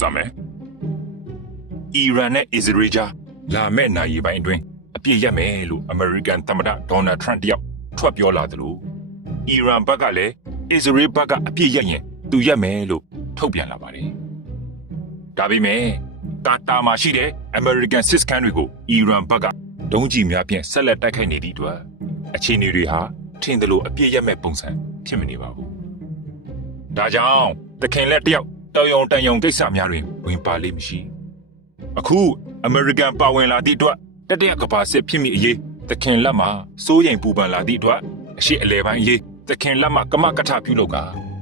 စမယ်အီရန်နဲ့အစ္စရေးကြားလာမယ့်နိုင်ရီပိုင်းအတွင်းအပြည့်ရမယ်လို့အမေရိကန်သမ္မတဒေါ်နယ်ထရန့်တယောက်ထွက်ပြောလာသလိုအီရန်ဘက်ကလည်းအစ္စရေးဘက်ကအပြည့်ရရင်သူရမယ်လို့ထုတ်ပြန်လာပါတယ်ဒါပေမဲ့ကာတာမှာရှိတဲ့အမေရိကန်စစ်စခန်းတွေကိုအီရန်ဘက်ကဒုံးကျည်များဖြင့်ဆက်လက်တိုက်ခိုက်နေသည့်အတွက်အခြေအနေတွေဟာထင်သလိုအပြည့်ရမဲ့ပုံစံဖြစ်မနေပါဘူး။ဒါကြောင့်တခင်လက်တယောက် တောင်ယုံတန်ယုံကိစ္စများတွင်ဝင်ပါလိမ့်မရှိ။အခုအမေရိကန်ပါဝင်လာသည့်အတွက်တတိယကမ္ဘာစစ်ဖြစ်မိအရေးတခင်လက်မှာစိုးရိမ်ပူပန်လာသည့်အတွက်အရှိအလဲပိုင်းအရေးတခင်လက်မှာကမကထပြုလုပ်က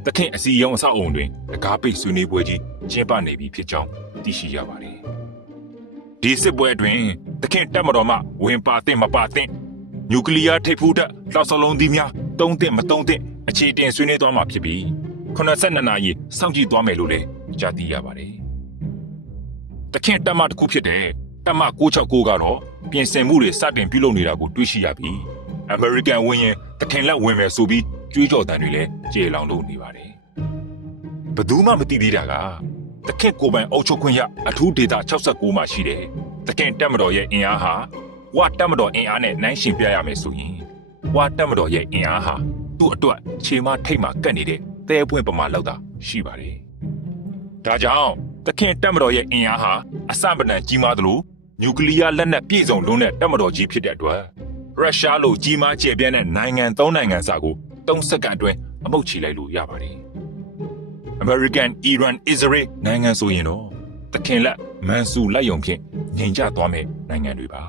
တခင်အစီယုံအဆောက်အုံတွင်တကားပိတ်ဆွေးနွေးပွဲကြီးကျင်းပနေပြီဖြစ်ကြောင်းသိရှိရပါတယ်။ဒီစစ်ပွဲတွင်တခင်တက်မတော်မှဝင်ပါတဲ့မပါတဲ့နျူကလ িয়ার ထိပ်ဖူးတက်လောက်စလုံးသီးများတုံးတဲ့မတုံးတဲ့အခြေတင်ဆွေးနွေးသွားမှာဖြစ်ပြီး 82နာရီစောင့်ကြည့်သွားမယ်လို့လည်းကြားသိရပါတယ်။တခင်တက်မတစ်ခုဖြစ်တဲ့တက်မ669ကတော့ပြင်ဆင်မှုတွေစတင်ပြုလုပ်နေတာကိုတွေ့ရှိရပြီးအမေရိကန်ဝင်ရင်တခင်လက်ဝင်မယ်ဆိုပြီးကြွေးကြော်တန်တွေလည်းကြေလောင်လို့နေပါတယ်။ဘယ်သူမှမသိသေးတာကတခင်ကိုပိုင်အုပ်ချုပ်ခွင့်ရအထူးဒေတာ69မှာရှိတယ်။တခင်တက်မတော်ရဲ့အင်အားဟာဝါတက်မတော်အင်အားနဲ့နိုင်ရှင်ပြရမယ်ဆိုရင်ဝါတက်မတော်ရဲ့အင်အားဟာသူ့အတွက်ခြေမထိတ်မှကတ်နေတဲ့ သဲပွင့်ပမာလောက်တာရှိပါတယ်။ဒါကြောင့်တခင်တက်မတော်ရဲ့အင်အားဟာအစပနံကြီးမားသလိုနျူကလ িয়ার လက်နက်ပြည့်စုံလုံးတဲ့တက်မတော်ကြီးဖြစ်တဲ့အတွက်ရုရှားလိုကြီးမားကျယ်ပြန့်တဲ့နိုင်ငံသုံးနိုင်ငံစာကို3စက္ကန့်အတွင်းအမှုတ်ချလိုက်လို့ရပါတယ်။ American, Iran, Israel နိုင်ငံဆိုရင်တော့တခင်လက်မန်ဆူလက်ယုံဖြင့်ငြိမ်ချသွားမဲ့နိုင်ငံတွေပါ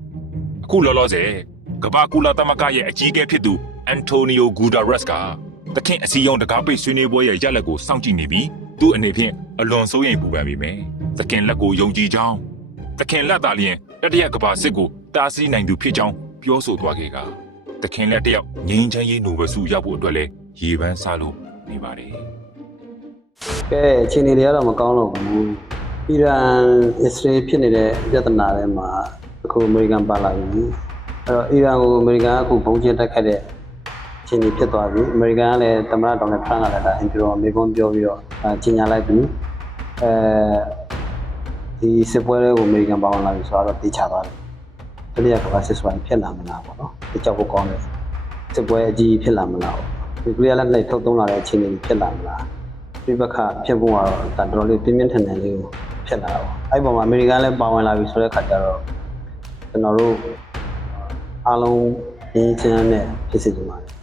။အခုလောလောဆယ်ကမ္ဘာကူလာသမဂ္ဂရဲ့အကြီးအကဲဖြစ်သူအန်တိုနီယိုဂူဒါရက်စ်က တခင်အစည်းအရုံးတကားပိတ်ဆွေးနွေးပွဲရဲ့ရလဒ်ကိုစောင့်ကြည့်နေပြီးသူ့အနေဖြင့်အလွန်စိုးရိမ်ပူပန်မိမယ်။တခင်လက်ကိုယုံကြည်ကြောင်းတခင်လက်သာလျင်တတိယကမ္ဘာစစ်ကိုတားဆီးနိုင်သူဖြစ်ကြောင်းပြောဆိုသွားခဲ့ကတခင်လက်တယောက်ငြိမ်းချမ်းရေးနိုဘယ်ဆုရဖို့အတွက်လဲရေပန်းစားလို့နေပါတယ်ကဲအခြေအနေတွေကတော့မကောင်းတော့ဘူးအီရန်အစ္စရေးဖြစ်နေတဲ့ပြဿနာတွေမှာအခုအမေရိကန်ပါလာပြီအဲ့တော့အီရန်ကိုအမေရိကန်ကအခုဘုံကျင်းတက်ခတ်တဲ့ အခြေအနေဖြစ်သွားပြီအမေရိကန်ကလည်းသမ္မတဒေါ်နယ်ထရန့်ကလည်းဒါအင်ပီရောမေကွန်ပြောပြီးတော့အဲကြီးညာလိုက်ပြီအဲဒီစစ်ပွဲတွေကိုအမေရိကန်ပါဝင်လာပြီဆိုတော့တေချာပါတယ်တတိယကမ္ဘာစစ်ဆိုရင်ဖြစ်လာမလားပေါ့နော်ဒီကြောက်ဖို့ကောင်းတယ်စစ်ပွဲအကြီးဖြစ်လာမလားဒီကလေးကလည်းထုတ်သုံးလာတဲ့အခြေအနေဖြစ်လာမလားပြိပခဖြစ်ဖို့ကတော့ဒါတော်တော်လေးပြင်းပြင်းထန်ထန်လေးကိုဖြစ်လာတော့အဲ့ဒီပုံမှာအမေရိကန်လည်းပါဝင်လာပြီဆိုတဲ့ခါကျတော့ကျွန်တော်တို့အားလုံးရင်းချင်းနဲ့ဖြစ်စေချင်ပါတယ်